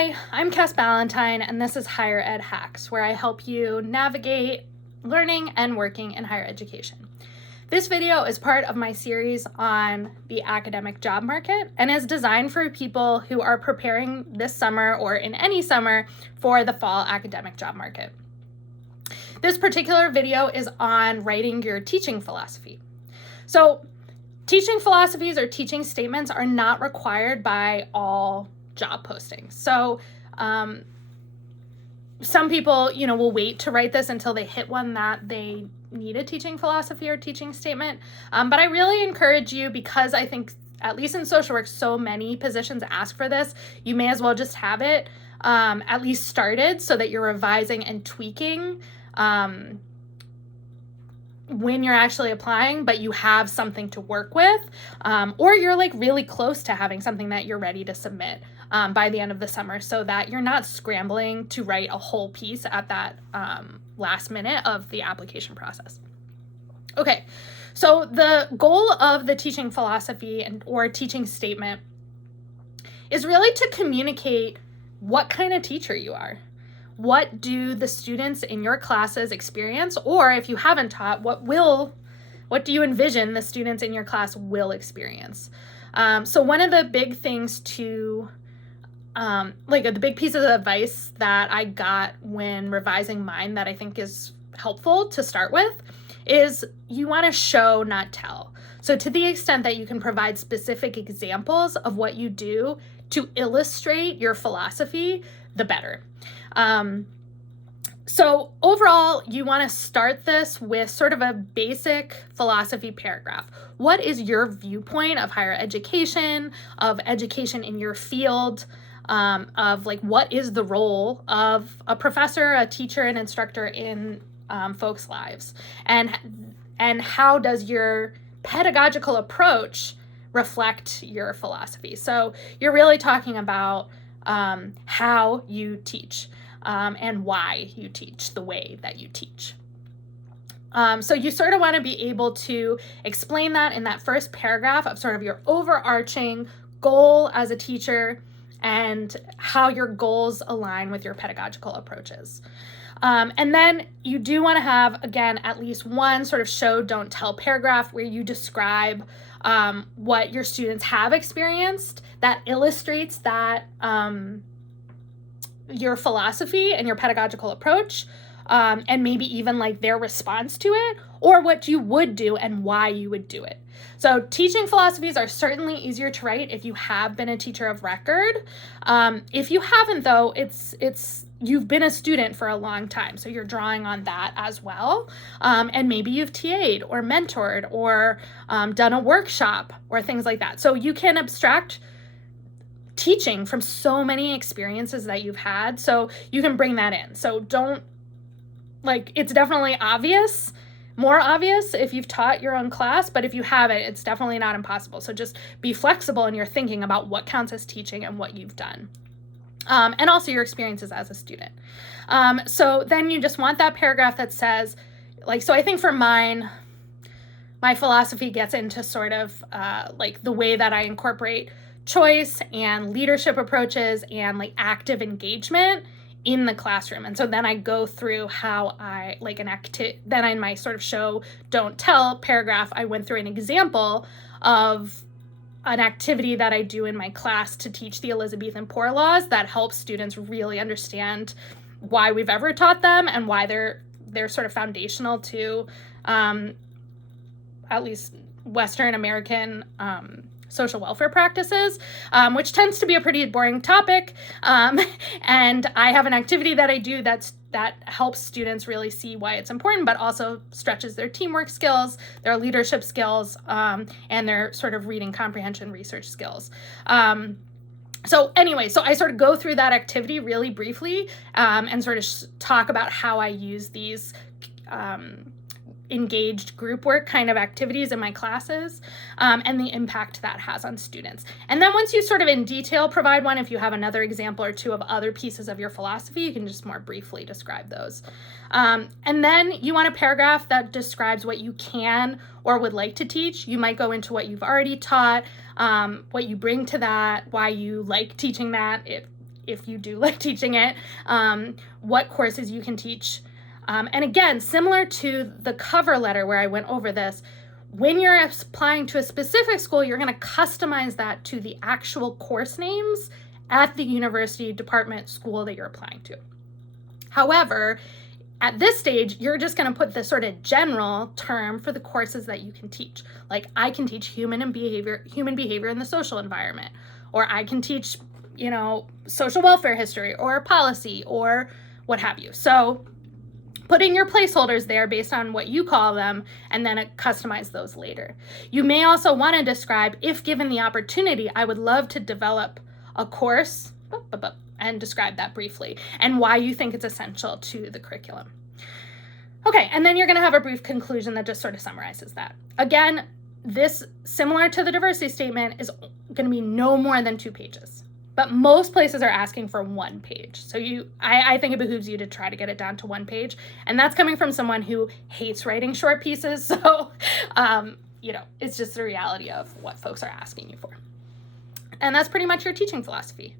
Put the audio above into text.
Hi, I'm Cass Ballantyne, and this is Higher Ed Hacks, where I help you navigate learning and working in higher education. This video is part of my series on the academic job market and is designed for people who are preparing this summer or in any summer for the fall academic job market. This particular video is on writing your teaching philosophy. So, teaching philosophies or teaching statements are not required by all job postings. So some people, will wait to write this until they hit one that they need a teaching philosophy or teaching statement. But I really encourage you, because I think, at least in social work, so many positions ask for this, you may as well just have it at least started so that you're revising and tweaking when you're actually applying, but you have something to work with, or you're like really close to having something that you're ready to submit by the end of the summer, so that you're not scrambling to write a whole piece at that last minute of the application process. Okay, so the goal of the teaching philosophy or teaching statement is really to communicate what kind of teacher you are. What do the students in your classes experience? Or if you haven't taught, what do you envision the students in your class will experience? So one of the big things the big pieces of advice that I got when revising mine that I think is helpful to start with is you want to show, not tell. So to the extent that you can provide specific examples of what you do to illustrate your philosophy, the better. So overall, you want to start this with sort of a basic philosophy paragraph. What is your viewpoint of higher education, of education in your field, of what is the role of a professor, a teacher, an instructor in folks' lives? And how does your pedagogical approach reflect your philosophy? So you're really talking about how you teach and why you teach the way that you teach. So you sort of want to be able to explain that in that first paragraph of sort of your overarching goal as a teacher and how your goals align with your pedagogical approaches. And then you do want to have, again, at least one sort of show, don't tell paragraph where you describe what your students have experienced that illustrates that your philosophy and your pedagogical approach, and maybe even their response to it, or what you would do and why you would do it. So teaching philosophies are certainly easier to write if you have been a teacher of record. If you haven't, though, you've been a student for a long time, so you're drawing on that as well. And maybe you've TA'd or mentored or done a workshop or things like that. So you can abstract teaching from so many experiences that you've had, so you can bring that in. So it's definitely more obvious if you've taught your own class, but if you haven't, it's definitely not impossible. So just be flexible in your thinking about what counts as teaching and what you've done. And also your experiences as a student. So then you just want that paragraph that says, so I think for my philosophy gets into sort of the way that I incorporate choice and leadership approaches and active engagement in the classroom. And so then I go through how I then in my sort of show, don't tell paragraph, I went through an example of an activity that I do in my class to teach the Elizabethan Poor Laws that helps students really understand why we've ever taught them and why they're sort of foundational to at least Western American social welfare practices, which tends to be a pretty boring topic. And I have an activity that I do that helps students really see why it's important, but also stretches their teamwork skills, their leadership skills, and their sort of reading comprehension research skills. So I sort of go through that activity really briefly and sort of talk about how I use these engaged group work kind of activities in my classes, and the impact that has on students. And then once you sort of in detail provide one, if you have another example or two of other pieces of your philosophy, you can just more briefly describe those. And then you want a paragraph that describes what you can or would like to teach. You might go into what you've already taught, what you bring to that, why you like teaching that, if you do like teaching it, what courses you can teach. And again, similar to the cover letter where I went over this, when you're applying to a specific school, you're going to customize that to the actual course names at the university, department, school that you're applying to. However, at this stage, you're just going to put the sort of general term for the courses that you can teach. Like, I can teach human behavior in the social environment, or I can teach, social welfare history or policy or what have you. So put in your placeholders there based on what you call them, and then customize those later. You may also want to describe, if given the opportunity, I would love to develop a course, and describe that briefly, and why you think it's essential to the curriculum. Okay, and then you're going to have a brief conclusion that just sort of summarizes that. Again, this, similar to the diversity statement, is going to be no more than 2 pages. But most places are asking for 1 page. So I think it behooves you to try to get it down to 1 page. And that's coming from someone who hates writing short pieces. So, it's just the reality of what folks are asking you for. And that's pretty much your teaching philosophy.